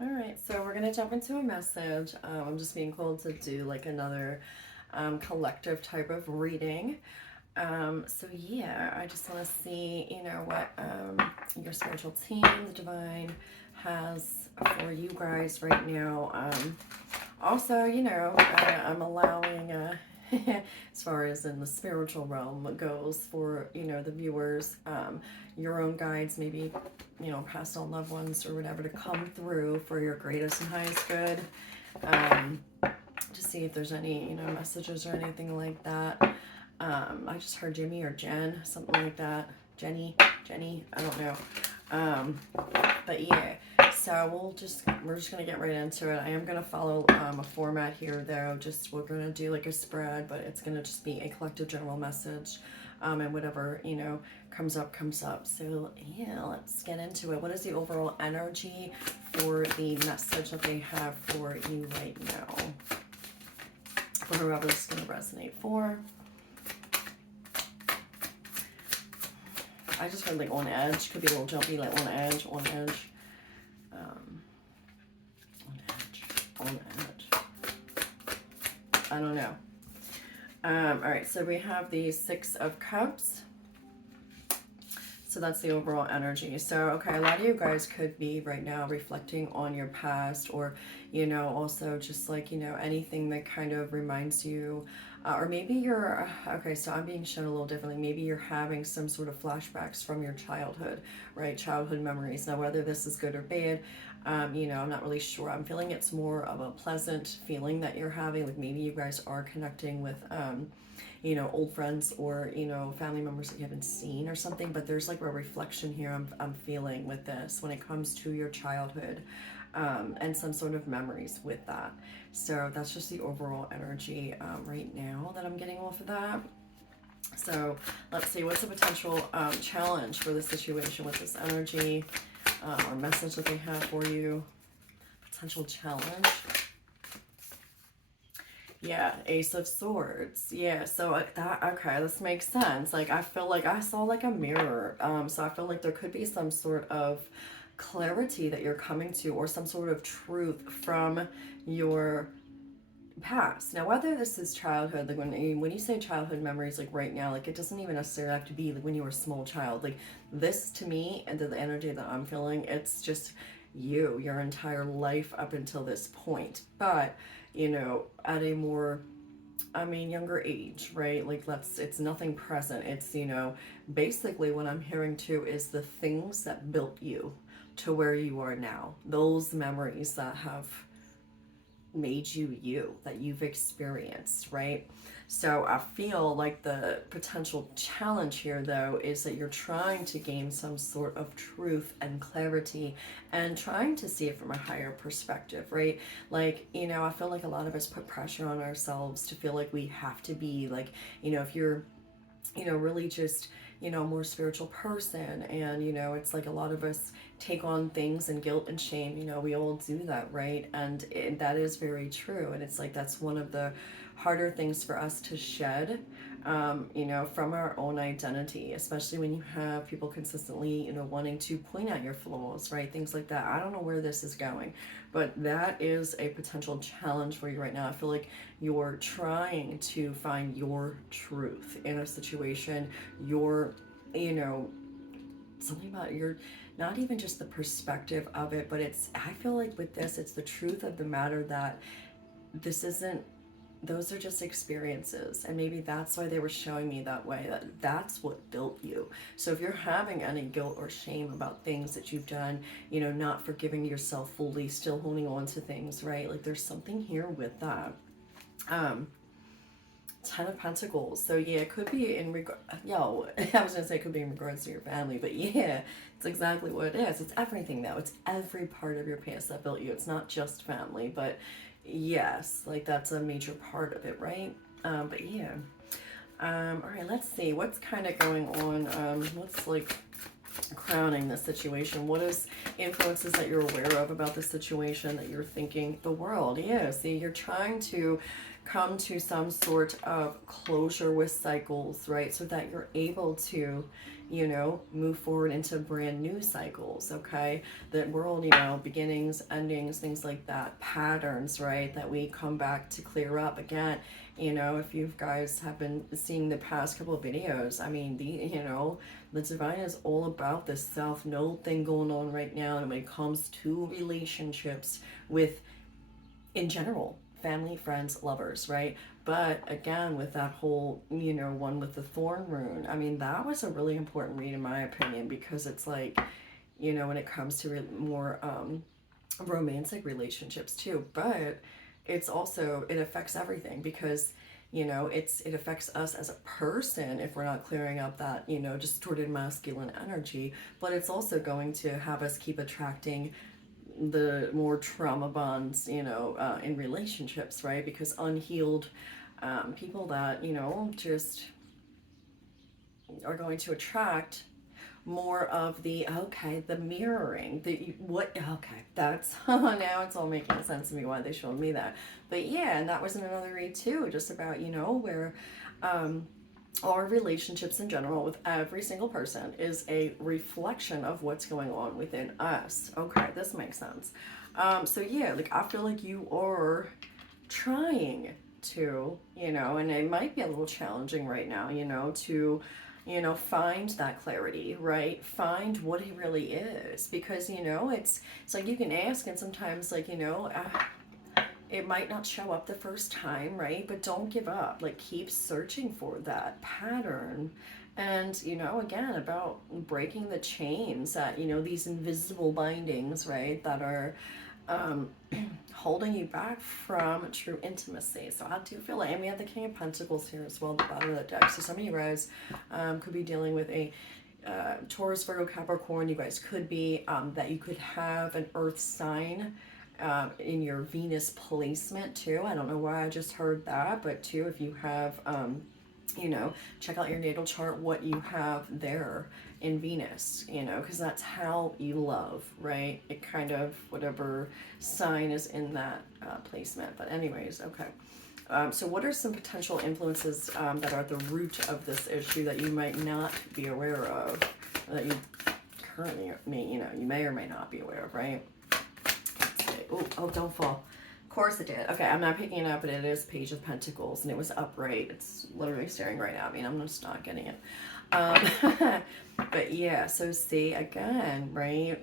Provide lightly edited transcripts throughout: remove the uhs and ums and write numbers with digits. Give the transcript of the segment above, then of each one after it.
All right, so we're gonna jump into a message. I'm just being called to do like another collective type of reading. So yeah, I just want to see, what your spiritual team, the divine, has for you guys right now. Also, I'm allowing, as far as in the spiritual realm goes, for the viewers, your own guides, maybe past on loved ones or whatever, to come through for your greatest and highest good. Um, to see if there's any messages or anything like that. I just heard Jimmy or Jen, something like that. Jenny, I don't know. Um, but yeah, so we're just gonna get right into it. I am gonna follow a format here though. Just we're gonna do like a spread, but it's gonna just be a collective general message, and whatever comes up comes up. So yeah, let's get into it. What is the overall energy for the message that they have for you right now? For whoever this is gonna resonate for. I just heard like on edge. Could be a little jumpy, like on edge. On edge. I don't know. All right, so we have the Six of Cups. So that's the overall energy. So, okay, a lot of you guys could be right now reflecting on your past, or, also just like, anything that kind of reminds you, or maybe you're, okay, so I'm being shown a little differently. Maybe you're having some sort of flashbacks from your childhood, right? Childhood memories. Now, whether this is good or bad, I'm not really sure. I'm feeling it's more of a pleasant feeling that you're having. Like maybe you guys are connecting with, old friends or, family members that you haven't seen or something, but there's like a reflection here I'm feeling with this when it comes to your childhood, and some sort of memories with that. So that's just the overall energy right now that I'm getting off of that. So let's see, what's the potential challenge for the situation with this energy, or message that they have for you? Potential challenge. Yeah, Ace of Swords. Yeah, so that, okay, this makes sense. Like I feel like I saw like a mirror. So I feel like there could be some sort of clarity that you're coming to, or some sort of truth from your past. Now, whether this is childhood, like when you say childhood memories, like right now, like it doesn't even necessarily have to be like when you were a small child. Like this to me, and the energy that I'm feeling, it's just your entire life up until this point. But at a more, younger age, right? Like it's nothing present. It's, basically what I'm hearing too is the things that built you to where you are now. Those memories that have made you, that you've experienced, right? So I feel like the potential challenge here, though, is that you're trying to gain some sort of truth and clarity, and trying to see it from a higher perspective, right? Like, I feel like a lot of us put pressure on ourselves to feel like we have to be like, if you're really just, more spiritual person. And, it's like a lot of us take on things and guilt and shame. We all do that, right? And that is very true. And it's like that's one of the harder things for us to shed, from our own identity, especially when you have people consistently, wanting to point out your flaws, right? Things like that. I don't know where this is going, but that is a potential challenge for you right now. I feel like you're trying to find your truth in a situation. You're, something about your, not even just the perspective of it, but I feel like with this, it's the truth of the matter that this isn't, those are just experiences, and maybe that's why they were showing me that way, that's what built you. So if you're having any guilt or shame about things that you've done, not forgiving yourself fully, still holding on to things, right? Like there's something here with that. um Ten of Pentacles. So yeah, it could be in regard. Yo, I was gonna say it could be in regards to your family, but yeah, it's exactly what it is. It's everything though. It's every part of your past that built you. It's not just family, but yes, like that's a major part of it, right? But yeah. All right, let's see what's kind of going on. What's like crowning this situation? What is influences that you're aware of about the situation that you're thinking? The world, yeah. See, you're trying to come to some sort of closure with cycles, right? So that you're able to, you know, move forward into brand new cycles, okay? That world, you know, beginnings, endings, things like that, patterns, right? That we come back to clear up again. You know, if you guys have been seeing the past couple of videos, I mean, you know, the divine is all about this self-know thing going on right now. And when it comes to relationships with, in general, family, friends, lovers, right? But again, with that whole, you know, one with the thorn rune, I mean, that was a really important read in my opinion, because it's like, you know, when it comes to more romantic relationships too, but it's also, it affects everything, because you know, it affects us as a person if we're not clearing up that, you know, distorted masculine energy. But it's also going to have us keep attracting the more trauma bonds, you know, in relationships, right? Because unhealed people that, you know, just are going to attract more of the, okay, the mirroring, the what, okay, that's now it's all making sense to me why they showed me that. But yeah, and that was in another read too, just about, you know, where our relationships in general with every single person is a reflection of what's going on within us. Okay, this makes sense. So yeah, like I feel like you are trying to, you know, and it might be a little challenging right now, you know, to, you know, find that clarity, right? Find what he really is, because, you know, it's like you can ask, and sometimes, like, you know, it might not show up the first time, right? But don't give up. Like, keep searching for that pattern. And, you know, again, about breaking the chains that, you know, these invisible bindings, right, that are um, holding you back from true intimacy. So I do feel like, and we have the King of Pentacles here as well at the bottom of the deck. So some of you guys could be dealing with a Taurus, Virgo, Capricorn. You guys could be, that you could have an earth sign in your Venus placement too. I don't know why I just heard that, but too, if you have, you know, check out your natal chart, what you have there in Venus, you know, because that's how you love, right? It kind of, whatever sign is in that placement. But anyways, okay. So what are some potential influences that are at the root of this issue that you might not be aware of, that you currently may, you know, you may or may not be aware of, right? Oh, don't fall. Of course it did. Okay, I'm not picking it up, but it is Page of Pentacles, and it was upright. It's literally staring right at me, and I'm just not getting it. But yeah, so see, again, right?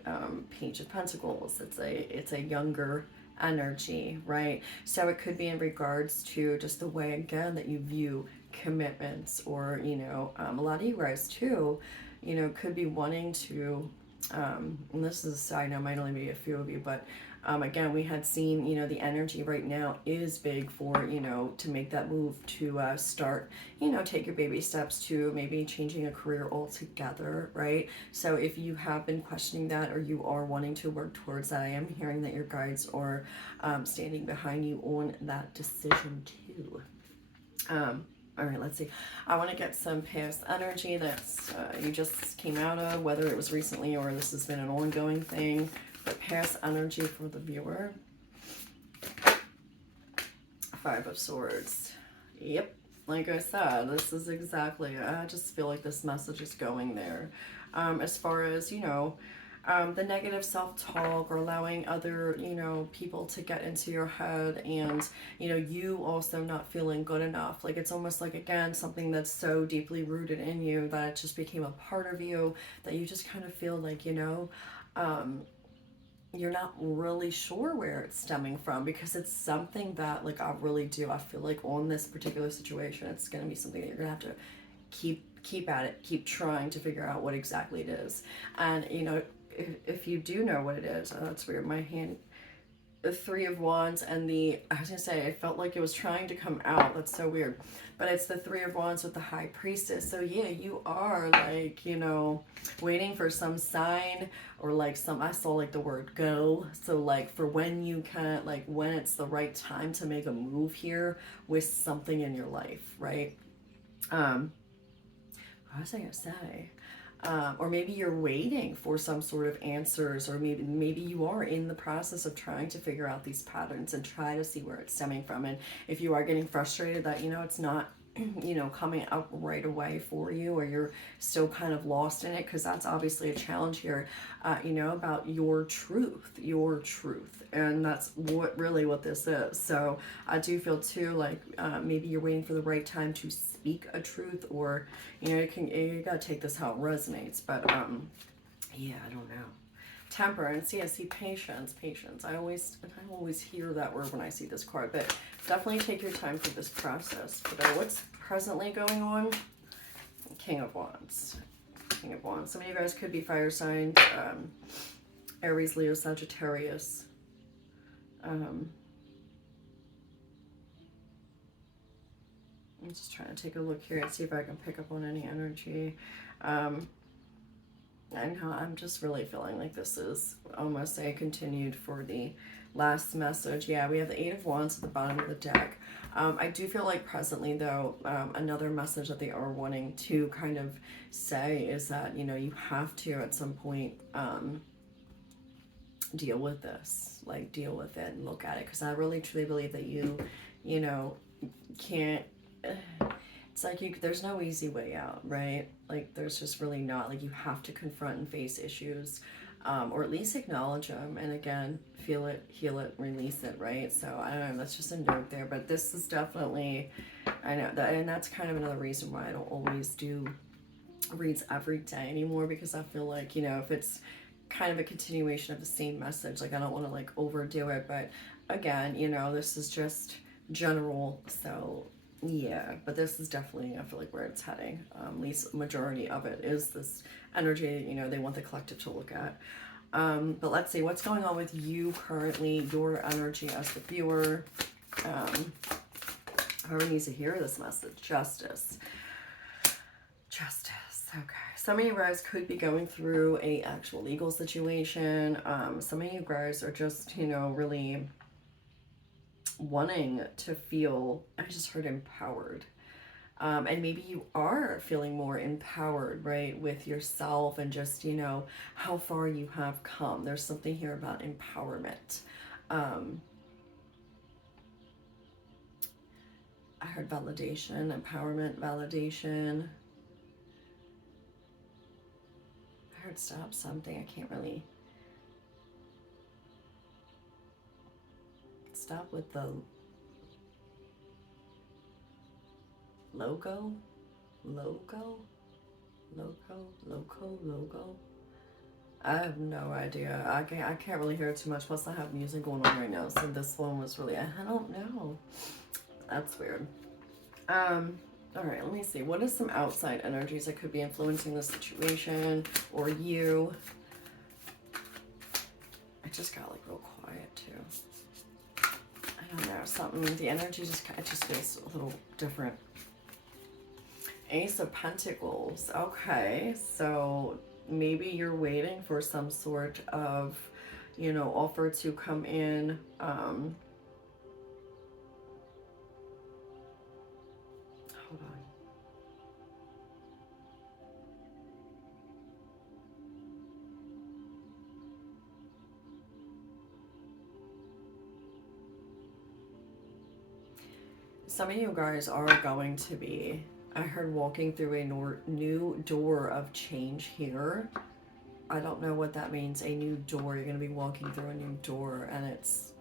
Page of Pentacles. It's a younger energy, right? So it could be in regards to just the way, again, that you view commitments, or, you know, a lot of you guys too, you know, could be wanting to, and this is a side note, might only be a few of you, but again, we had seen, you know, the energy right now is big for, you know, to make that move to start, you know, take your baby steps to maybe changing a career altogether, right? So if you have been questioning that, or you are wanting to work towards that, I am hearing that your guides are standing behind you on that decision too. All right, let's see. I want to get some past energy that's you just came out of, whether it was recently or this has been an ongoing thing. But past energy for the viewer. Five of Swords. Yep. Like I said, this is exactly, I just feel like this message is going there. As far as, you know, the negative self-talk, or allowing other, you know, people to get into your head, and, you know, you also not feeling good enough. Like, it's almost like, again, something that's so deeply rooted in you that it just became a part of you, that you just kind of feel like, you know, you're not really sure where it's stemming from, because it's something that, like, I really do, I feel like on this particular situation, it's going to be something that you're going to have to keep at it, keep trying to figure out what exactly it is. And, you know, if you do know what it is, that's weird, my hand, the Three of Wands, and I was gonna say, it felt like it was trying to come out, that's so weird, but it's the Three of Wands with the High Priestess. So yeah, you are, like, you know, waiting for some sign, or like I saw like the word go, so like for when you can, like when it's the right time to make a move here with something in your life, right? What was I gonna say? Or maybe you're waiting for some sort of answers, or maybe you are in the process of trying to figure out these patterns and try to see where it's stemming from. And if you are getting frustrated that, you know, it's not coming up right away for you, or you're still kind of lost in it, because that's obviously a challenge here, about your truth, and that's what this is. So I do feel too like maybe you're waiting for the right time to speak a truth, or you gotta take this how it resonates, but yeah, I don't know. Temperance, yeah, see, patience. I always hear that word when I see this card, but definitely take your time for this process. But what's presently going on? King of Wands. Some of you guys could be fire signs, Aries, Leo, Sagittarius. I'm just trying to take a look here and see if I can pick up on any energy. I know, I'm just really feeling like this is almost a continued for the last message. Yeah, we have the Eight of Wands at the bottom of the deck. I do feel like presently, though, another message that they are wanting to kind of say is that, you have to, at some point, deal with this. Like, deal with it and look at it. Because I really, truly believe that you can't... It's like there's no easy way out, right? Like, there's just really not. Like, you have to confront and face issues, or at least acknowledge them. And again, feel it, heal it, release it, right? So I don't know. That's just a note there. But this is definitely, I know that, and that's kind of another reason why I don't always do reads every day anymore, because I feel like, if it's kind of a continuation of the same message, like I don't want to like overdo it. But again, this is just general, so yeah, but this is definitely, I feel like, where it's heading. At least majority of it is this energy, they want the collective to look at. But let's see, what's going on with you currently, your energy as the viewer. Whoever needs to hear this message, justice. Okay. Some of you guys could be going through a actual legal situation. Some of you guys are just, really wanting to feel, I just heard empowered. And maybe you are feeling more empowered, right, with yourself, and just, how far you have come. There's something here about empowerment. I heard validation, empowerment, validation. I heard stop something. I can't really stop with the logo. I have no idea. I can't really hear it too much. Plus, I have music going on right now, so this one was really, I don't know. That's weird. All right, let me see. What is some outside energies that could be influencing the situation or you? It just got like real quiet too. I don't know, something, the energy it just feels a little different. Ace of Pentacles. Okay, so maybe you're waiting for some sort of, offer to come in. Hold on. Some of you guys are going to be, I heard, walking through a new door of change here. I don't know what that means, a new door. You're going to be walking through a new door, and it's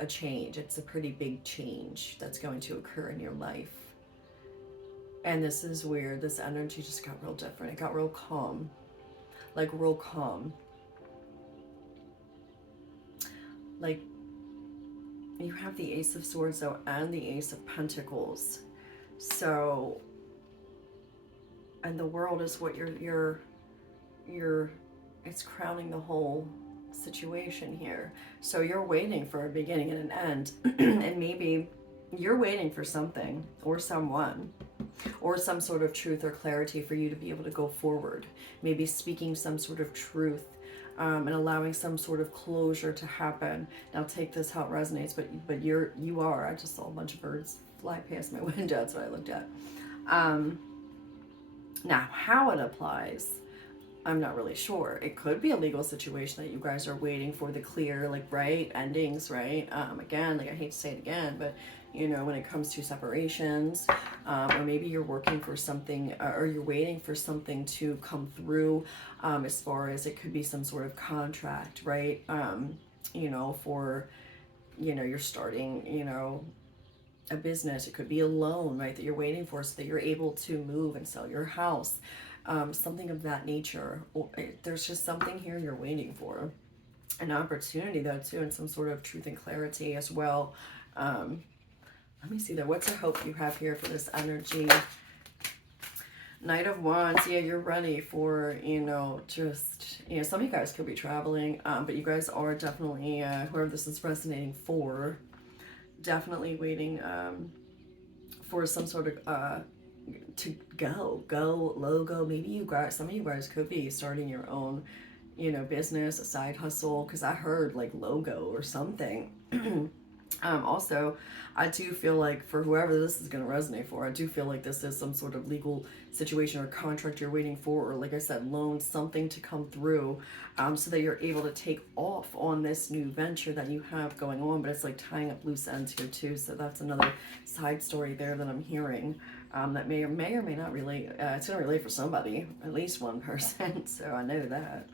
a change. It's a pretty big change that's going to occur in your life. And this is weird. This energy just got real different. It got real calm. Like, real calm. Like, you have the Ace of Swords, though, and the Ace of Pentacles. So, and the World is what it's crowning the whole situation here. So you're waiting for a beginning and an end. And maybe you're waiting for something or someone or some sort of truth or clarity for you to be able to go forward. Maybe speaking some sort of truth, and allowing some sort of closure to happen. Now take this how it resonates, but you are, I just saw a bunch of birds fly past my window. That's what I looked at. Now, how it applies, I'm not really sure. It could be a legal situation that you guys are waiting for the clear, like, right endings, right? Again, like, I hate to say it again, but you know, when it comes to separations, or maybe you're working for something, or you're waiting for something to come through, as far as it could be some sort of contract, right? You know, for, you know, you're starting, you know, a business. It could be a loan, right, that you're waiting for so that you're able to move and sell your house, something of that nature. Or there's just something here you're waiting for, an opportunity though too, and some sort of truth and clarity as well. Let me see that. What's the hope you have here for this energy? Knight of Wands. Yeah, you're ready for, you know, just, you know, some of you guys could be traveling, but you guys are definitely, whoever this is resonating for, definitely waiting for some sort of to go logo. Maybe you guys, some of you guys could be starting your own, you know, business, a side hustle, because I heard like logo or something. Also, I do feel like for whoever this is going to resonate for, I do feel like this is some sort of legal situation or contract you're waiting for, or like I said, loan, something to come through, so that you're able to take off on this new venture that you have going on. But it's like tying up loose ends here too. So that's another side story there that I'm hearing, that may or may not relate. It's going to relate for somebody, at least one person. So I know that.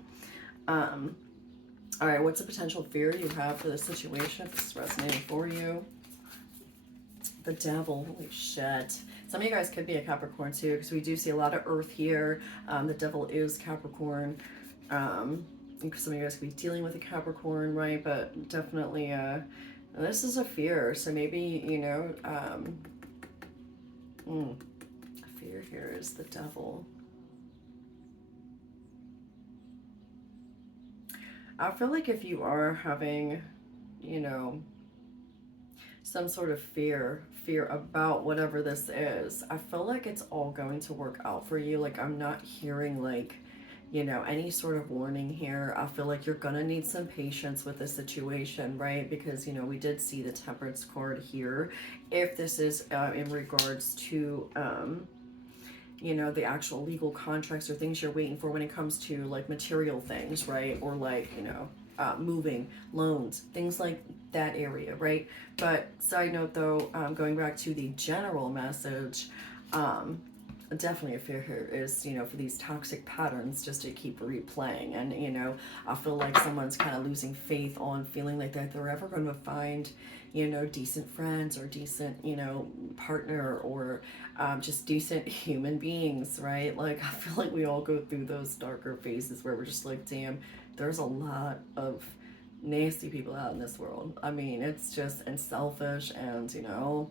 All right, what's the potential fear you have for this situation if this is resonating for you? The Devil, holy shit. Some of you guys could be a Capricorn too, because we do see a lot of Earth here. The Devil is Capricorn. Some of you guys could be dealing with a Capricorn, right? But definitely, this is a fear. So maybe, you know, a fear here is the Devil. I feel like if you are having, you know, some sort of fear about whatever this is, I feel like it's all going to work out for you. Like, I'm not hearing like, you know, any sort of warning here. I feel like you're gonna need some patience with the situation, right? Because, you know, we did see the Temperance card here. If this is in regards to you know, the actual legal contracts or things you're waiting for when it comes to like material things, right? Or like, you know, moving, loans, things like that area, right? But side note though, going back to the general message, definitely a fear here is, you know, for these toxic patterns just to keep replaying. And, you know, I feel like someone's kind of losing faith on feeling like that they're ever going to find, you know, decent friends or decent, you know, partner, or just decent human beings, right? Like, I feel like we all go through those darker phases where we're just like, damn, there's a lot of nasty people out in this world. I mean, it's just, and selfish, and, you know,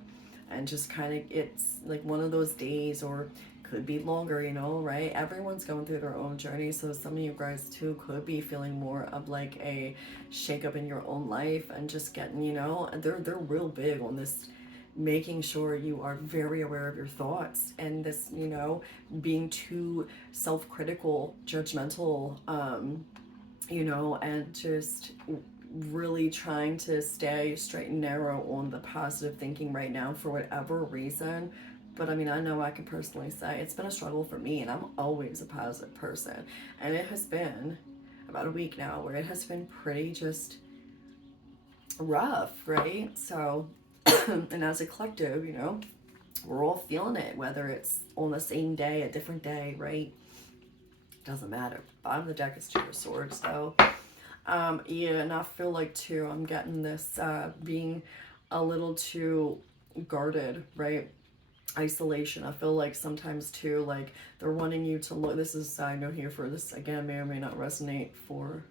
and just kind of, it's like one of those days, or could be longer, you know, right? Everyone's going through their own journey. So some of you guys too could be feeling more of like a shake up in your own life, and just getting, you know, they're real big on this, making sure you are very aware of your thoughts, and this, you know, being too self-critical, judgmental, you know, and just really trying to stay straight and narrow on the positive thinking right now for whatever reason. But I mean, I know I can personally say it's been a struggle for me, and I'm always a positive person. And it has been about a week now where it has been pretty just rough, right? So, and as a collective, you know, we're all feeling it, whether it's on the same day, a different day, right? Doesn't matter. Bottom of the deck is Two of Swords, though. Yeah, and I feel like too, I'm getting this being a little too guarded, right? Isolation. I feel like sometimes too, like they're wanting you to look. This is a side note here for this, again, may or may not resonate for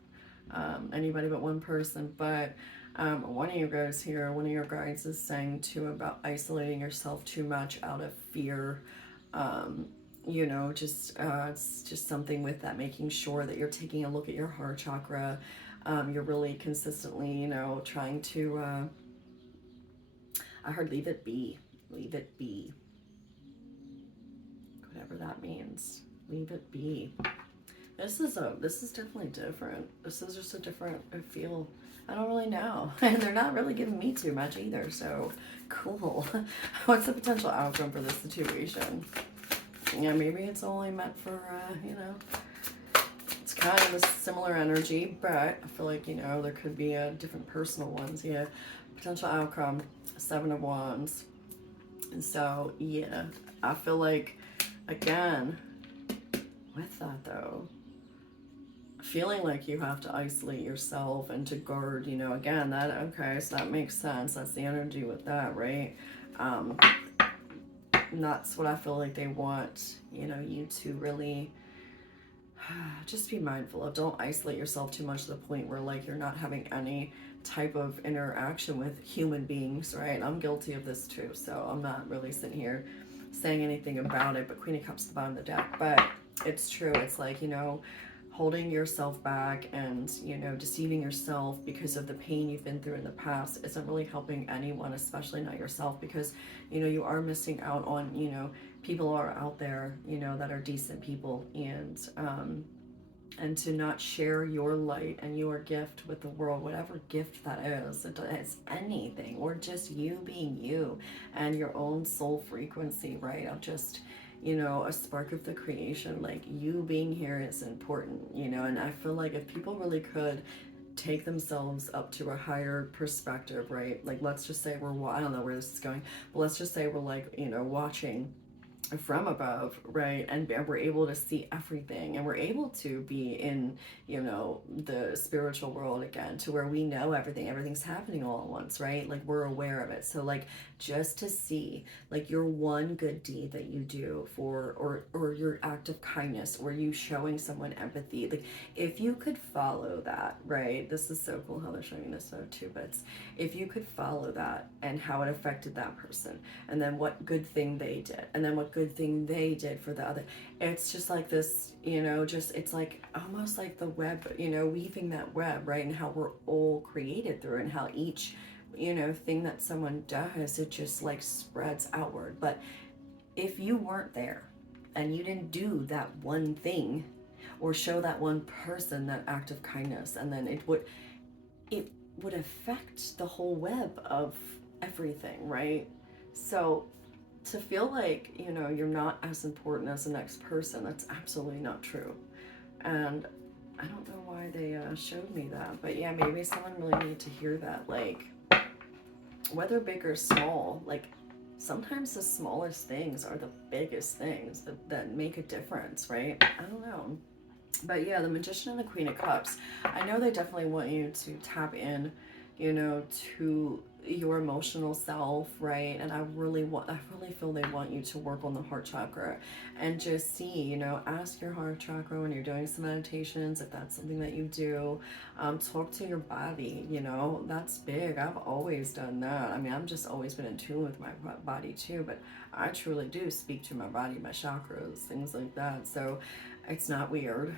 anybody but one person, but one of you guys here, one of your guides is saying too about isolating yourself too much out of fear. You know, just it's just something with that, making sure that you're taking a look at your heart chakra. You're really consistently, you know, trying to, I heard leave it be. Leave it be. Whatever that means. Leave it be. This is definitely different. This is just a different feel. I don't really know. And they're not really giving me too much either, so cool. What's the potential outcome for this situation? Yeah, maybe it's only meant for, you know, it's kind of a similar energy, but I feel like, you know, there could be different personal ones. Yeah, potential outcome, Seven of Wands. And so, yeah, I feel like, again, with that though, feeling like you have to isolate yourself and to guard, you know, again, that, okay, so that makes sense. That's the energy with that, right? And that's what I feel like they want, you know, you to really just be mindful of. Don't isolate yourself too much to the point where like you're not having any type of interaction with human beings, right? I'm guilty of this too, so I'm not really sitting here saying anything about it, but Queen of Cups at the bottom of the deck. But it's true. It's like, you know, holding yourself back and, you know, deceiving yourself because of the pain you've been through in the past isn't really helping anyone, especially not yourself, because, you know, you are missing out on, you know, people are out there, you know, that are decent people, and to not share your light and your gift with the world, whatever gift that is, it's anything, or just you being you and your own soul frequency, right? Of just, you know, a spark of the creation, like you being here is important, you know. And I feel like if people really could take themselves up to a higher perspective, right? Like, let's just say we're, I don't know where this is going, but let's just say we're like, you know, watching from above, right? And we're able to see everything, and we're able to be in, you know, the spiritual world again, to where we know everything's happening all at once, right? Like, we're aware of it. So like, just to see like your one good deed that you do for, or your act of kindness, or you showing someone empathy, like if you could follow that, right? This is so cool how they're showing this though too, but if you could follow that and how it affected that person, and then what good thing they did, and then what good thing they did for the other, it's just like this, you know, just, it's like almost like the web, you know, weaving that web, right? And how we're all created through it, and how each, you know, thing that someone does, it just like spreads outward. But if you weren't there and you didn't do that one thing or show that one person that act of kindness, and then it would affect the whole web of everything, right? So to feel like, you know, you're not as important as the next person, that's absolutely not true. And I don't know why they showed me that, but yeah, maybe someone really needed to hear that. Like, whether big or small, like sometimes the smallest things are the biggest things that make a difference, right? I don't know. But yeah, the Magician and the Queen of Cups, I know they definitely want you to tap in, you know, to your emotional self, right? And I really feel they want you to work on the heart chakra and just see, you know, ask your heart chakra when you're doing some meditations, if that's something that you do. Talk to your body, you know, that's big. I've always done that. I mean, I've just always been in tune with my body too, but I truly do speak to my body, my chakras, things like that. So it's not weird.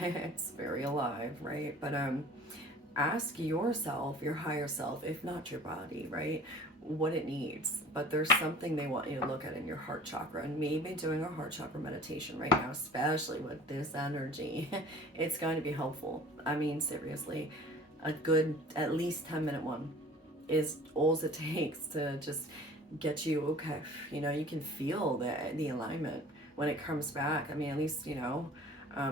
It's very alive, right? But ask yourself, your higher self, if not your body, right, what it needs. But there's something they want you to look at in your heart chakra, and maybe doing a heart chakra meditation right now, especially with this energy, it's going to be helpful. I mean, seriously, a good at least 10-minute one is all it takes to just get you okay. You know, you can feel the alignment when it comes back. I mean, at least, you know,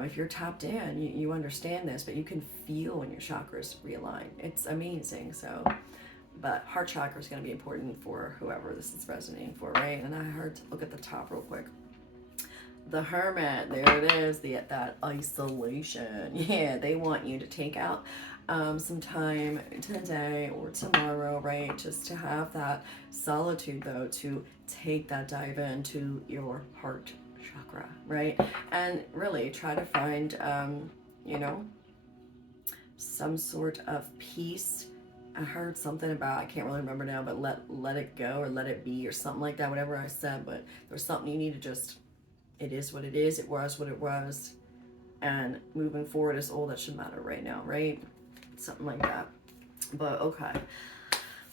if you're tapped in, you understand this, but you can feel when your chakras realign. It's amazing. So, but heart chakra is going to be important for whoever this is resonating for, right? And I heard, look at the top real quick. The Hermit, there it is, that isolation. Yeah, they want you to take out some time today or tomorrow, right? Just to have that solitude, though, to take that dive into your heart chakra, right? And really try to find, you know, some sort of peace. I heard something about, I can't really remember now, but let it go or let it be or something like that, whatever I said. But there's something you need to just, it is what it is, it was what it was, and moving forward is all that should matter right now, right? Something like that. But okay,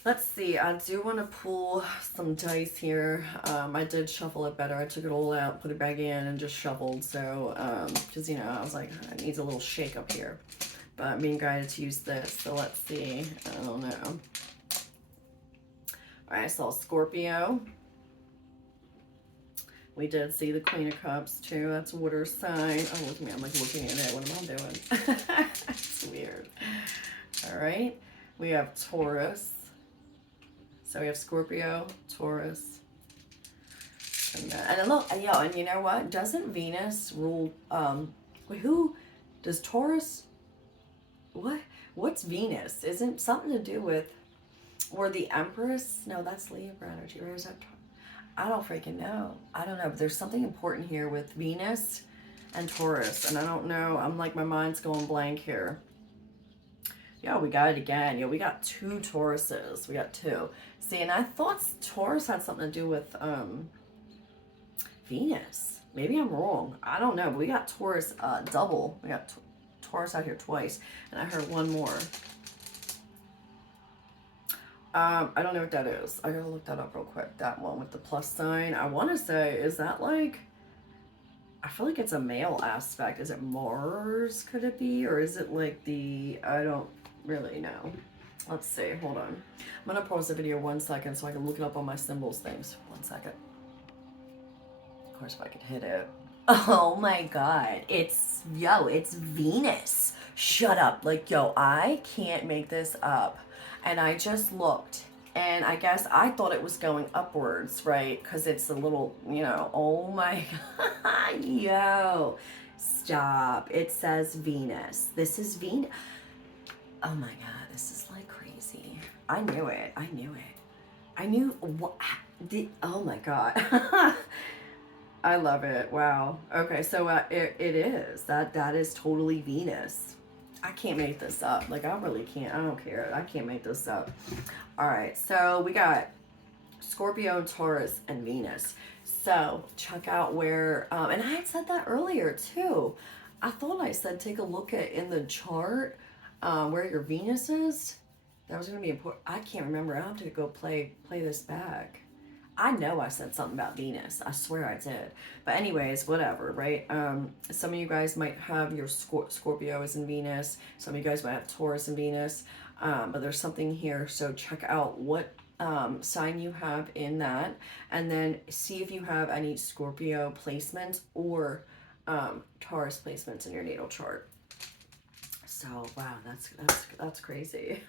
let's see. I do want to pull some dice here. I did shuffle it better. I took it all out, put it back in, and just shuffled. So because you know, I was like, it needs a little shake up here, but I'm being guided to use this. So let's see. I don't know. All right, I saw Scorpio. We did see the Queen of Cups too. That's a water sign. Oh, look at me. I'm like looking at it. What am I doing? It's weird. All right. We have Taurus. So we have Scorpio, Taurus. And look, yeah, and you know what? Doesn't Venus rule, who does Taurus, what's Venus? Isn't something to do with, or the Empress? No, that's Libra energy. Where is that? I don't freaking know. I don't know, but there's something important here with Venus and Taurus, and I don't know. I'm like, my mind's going blank here. Yeah, we got it again. Yeah, we got 2 Tauruses. We got 2. See, and I thought Taurus had something to do with Venus. Maybe I'm wrong. I don't know. But we got Taurus double. We got Taurus out here twice. And I heard one more. I don't know what that is. I gotta look that up real quick. That one with the plus sign. I want to say, is that like, I feel like it's a male aspect. Is it Mars? Could it be? Or is it like the, I don't really know. Let's see. Hold on. I'm going to pause the video 1 second so I can look it up on my symbols things. 1 second. Of course, if I could hit it. Oh my God. It's Venus. Shut up. Like, yo, I can't make this up. And I just looked. And I guess I thought it was going upwards, right? Because it's a little, you know, oh my God. Yo. Stop. It says Venus. This is Venus. Oh my God, this is like crazy. I knew it. I knew what oh my God. I love it. Wow. Okay, so it is. That is totally Venus. I can't make this up. Like, I really can't. I don't care. I can't make this up. All right, so we got Scorpio, Taurus, and Venus. So check out where, and I had said that earlier too. I thought I said take a look at in the chart where your Venus is. That was going to be important. I can't remember. I have to go play this back. I know I said something about Venus. I swear I did. But anyways, whatever, right? Some of you guys might have your Scorpio is in Venus. Some of you guys might have Taurus in Venus. But there's something here. So check out what sign you have in that. And then see if you have any Scorpio placements or Taurus placements in your natal chart. So, wow, that's crazy.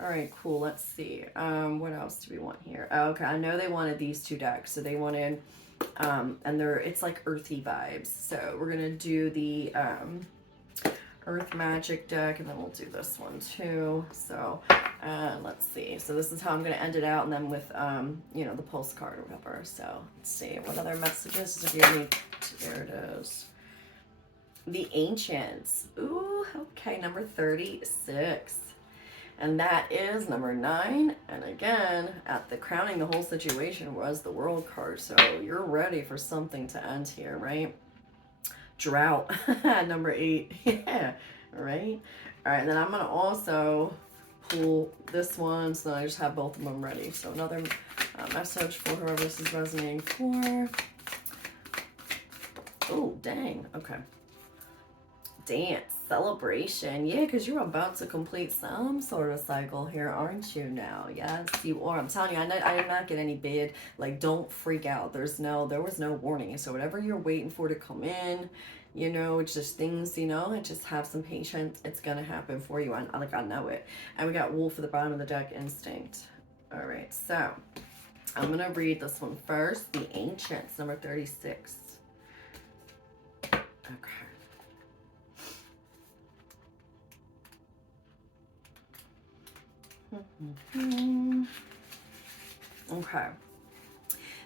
All right, cool. Let's see. What else do we want here? Oh, okay, I know they wanted these 2 decks. So they wanted, and it's like earthy vibes. So we're going to do the Earth Magic deck, and then we'll do this one too. So let's see. So this is how I'm going to end it out, and then with, you know, the pulse card or whatever. So let's see. What other messages? If you need, there it is. The Ancients. Ooh, okay, number 36. And that is number 9. And again, at the crowning the whole situation was the World card. So you're ready for something to end here, right? Drought. Number 8. Yeah, right? All right, and then I'm going to also pull this one so that I just have both of them ready. So another message for whoever this is resonating for. Oh, dang. Okay. Dance, celebration. Yeah, because you're about to complete some sort of cycle here, aren't you now? Yes, you are. I'm telling you, I did not get any bid. Like, don't freak out. There was no warning. So whatever you're waiting for to come in, you know, it's just things, you know, just have some patience. It's going to happen for you. I know it. And we got Wolf at the bottom of the deck, Instinct. All right, so I'm going to read this one first. The Ancients, number 36. Okay. Okay.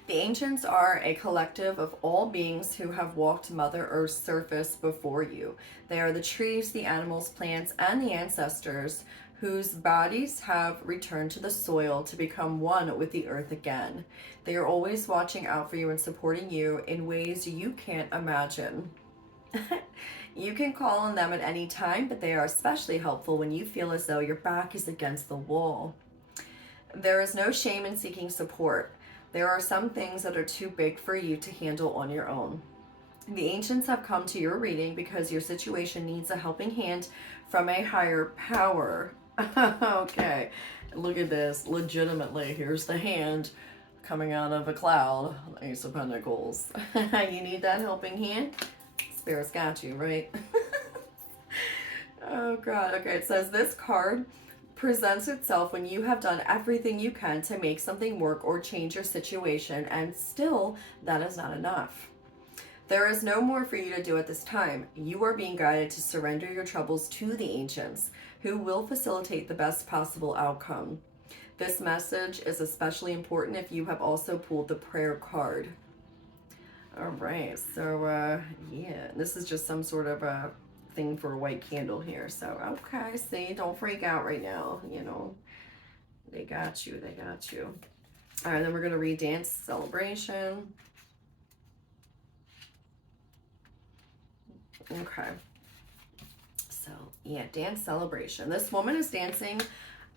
The Ancients are a collective of all beings who have walked Mother Earth's surface before you. They are the trees, the animals, plants, and the ancestors whose bodies have returned to the soil to become one with the earth again. They are always watching out for you and supporting you in ways you can't imagine. You can call on them at any time, but they are especially helpful when you feel as though your back is against the wall. There is no shame in seeking support. There are some things that are too big for you to handle on your own. The Ancients have come to your reading because your situation needs a helping hand from a higher power. Okay, look at this. Legitimately, here's the hand. coming out of a cloud. Ace of Pentacles. You need that helping hand? Spirit's got you, right? Oh God. Okay, it says this card presents itself when you have done everything you can to make something work or change your situation, and still that is not enough. There is no more for you to do at this time. You are being guided to surrender your troubles to the ancients, who will facilitate the best possible outcome. This message is especially important if you have also pulled the prayer card. All right, so yeah, this is just some sort of a thing for a white candle here. So, okay, see, don't freak out right now, you know. They got you, they got you. All right, then we're going to read Dance Celebration. Okay. So, yeah, Dance Celebration. This woman is dancing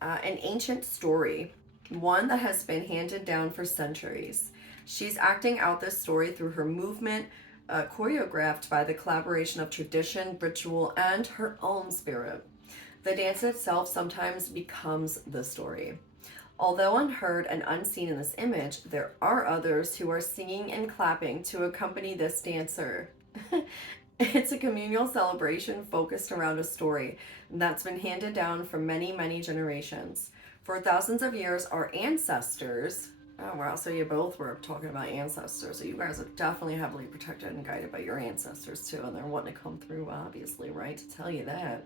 an ancient story, one that has been handed down for centuries. She's acting out this story through her movement, choreographed by the collaboration of tradition, ritual, and her own spirit. The dance itself sometimes becomes the story. Although unheard and unseen in this image, there are others who are singing and clapping to accompany this dancer. It's a communal celebration focused around a story that's been handed down for many, many generations. For thousands of years, our ancestors, oh wow, so you both were talking about ancestors, so you guys are definitely heavily protected and guided by your ancestors too, and they're wanting to come through, obviously, right, to tell you that.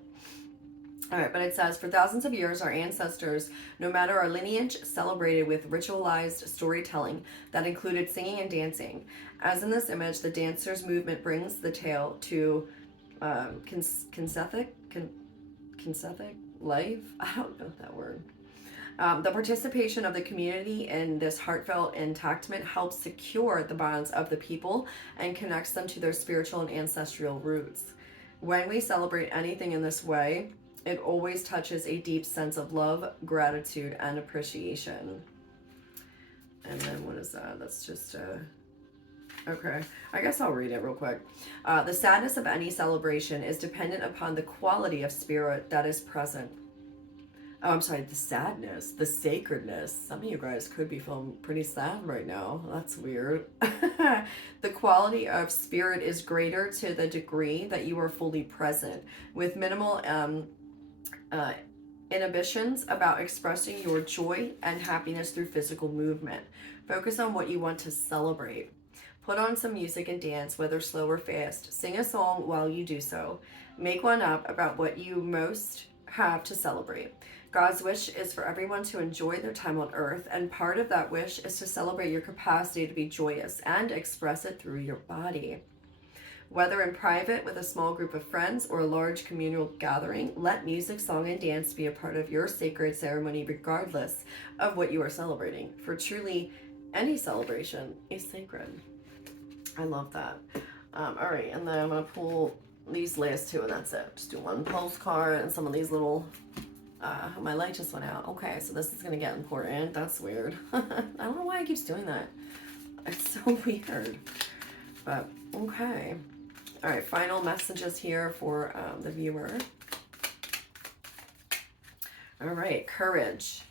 All right, but it says, for thousands of years, our ancestors, no matter our lineage, celebrated with ritualized storytelling that included singing and dancing. As in this image, the dancer's movement brings the tale to kinesthetic life. I don't know that word. The participation of the community in this heartfelt enactment helps secure the bonds of the people and connects them to their spiritual and ancestral roots. When we celebrate anything in this way, it always touches a deep sense of love, gratitude, and appreciation. And then what is that? That's just okay. I guess I'll read it real quick. The sadness of any celebration is dependent upon the quality of spirit that is present. Oh, I'm sorry, the sadness, the sacredness. Some of you guys could be feeling pretty sad right now. That's weird. The quality of spirit is greater to the degree that you are fully present, with minimal inhibitions about expressing your joy and happiness through physical movement. Focus on what you want to celebrate. Put on some music and dance, whether slow or fast. Sing a song while you do so. Make one up about what you most have to celebrate. God's wish is for everyone to enjoy their time on earth, and part of that wish is to celebrate your capacity to be joyous and express it through your body. Whether in private with a small group of friends or a large communal gathering, let music, song, and dance be a part of your sacred ceremony regardless of what you are celebrating. For truly, any celebration is sacred. I love that. All right, and then I'm going to pull these last two, and that's it. Just do one postcard and some of these little... my light just went out. Okay, so this is going to get important. That's weird. I don't know why it keeps doing that. It's so weird. But, okay. All right, final messages here for the viewer. All right, courage.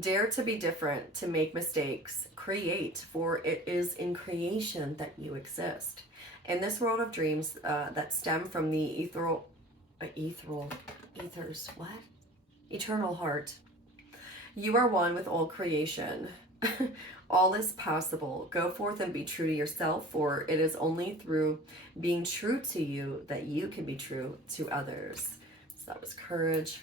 Dare to be different, to make mistakes. Create, for it is in creation that you exist. In this world of dreams that stem from the eternal heart, you are one with all creation. All is possible. Go forth and be true to yourself, for it is only through being true to you that you can be true to others. So that was courage.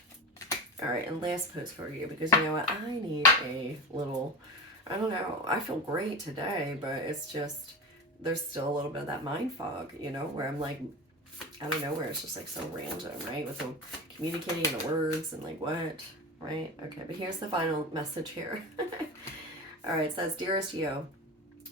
All right, and last postcard here, because you know what? I need a little, I don't know, I feel great today, but it's just, there's still a little bit of that mind fog, you know, where I'm like, I don't know, where it's just like so random, right? With the communicating in the words and like what, right? Okay, but here's the final message here. All right, it says, Dearest Yo,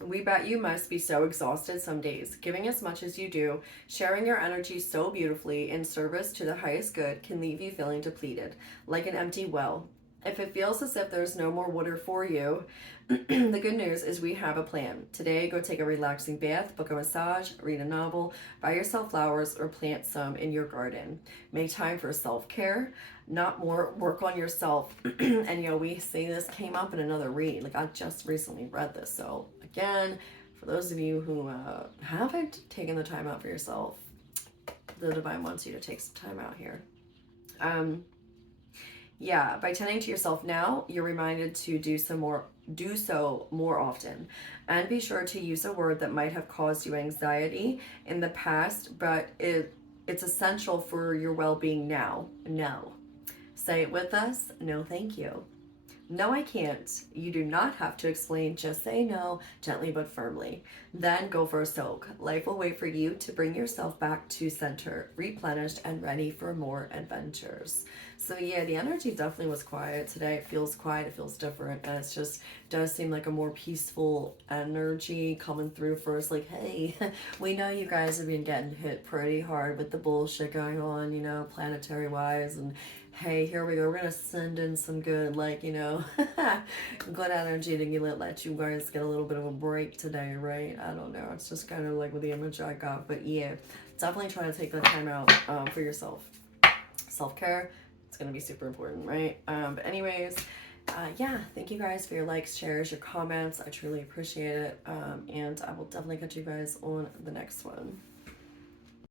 we bet you must be so exhausted some days. Giving as much as you do, sharing your energy so beautifully in service to the highest good can leave you feeling depleted, like an empty well. If it feels as if there's no more water for you, the good news is we have a plan. Today, go take a relaxing bath, book a massage, read a novel, buy yourself flowers, or plant some in your garden. Make time for self-care, not more work on yourself. And we see this came up in another read. Like I just recently read this. So again, for those of you who haven't taken the time out for yourself, the divine wants you to take some time out here. Yeah, by tending to yourself now, you're reminded to do so more often. And be sure to use a word that might have caused you anxiety in the past, but it's essential for your well-being now. No. Say it with us. No, thank you. No, I can't. You do not have to explain. Just say no, gently but firmly. Then go for a soak. Life will wait for you to bring yourself back to center, replenished and ready for more adventures. So yeah, the energy definitely was quiet today. It feels quiet. It feels different. And it's just does seem like a more peaceful energy coming through for us. Like, hey, we know you guys have been getting hit pretty hard with the bullshit going on, planetary wise, and hey, here we go. We're gonna send in some good, good energy to let you guys get a little bit of a break today, right? I don't know. It's just kind of like with the image I got, but yeah, definitely try to take that time out for yourself. Self-care, it's gonna be super important, right? But anyways, yeah, thank you guys for your likes, shares, your comments. I truly appreciate it. And I will definitely catch you guys on the next one.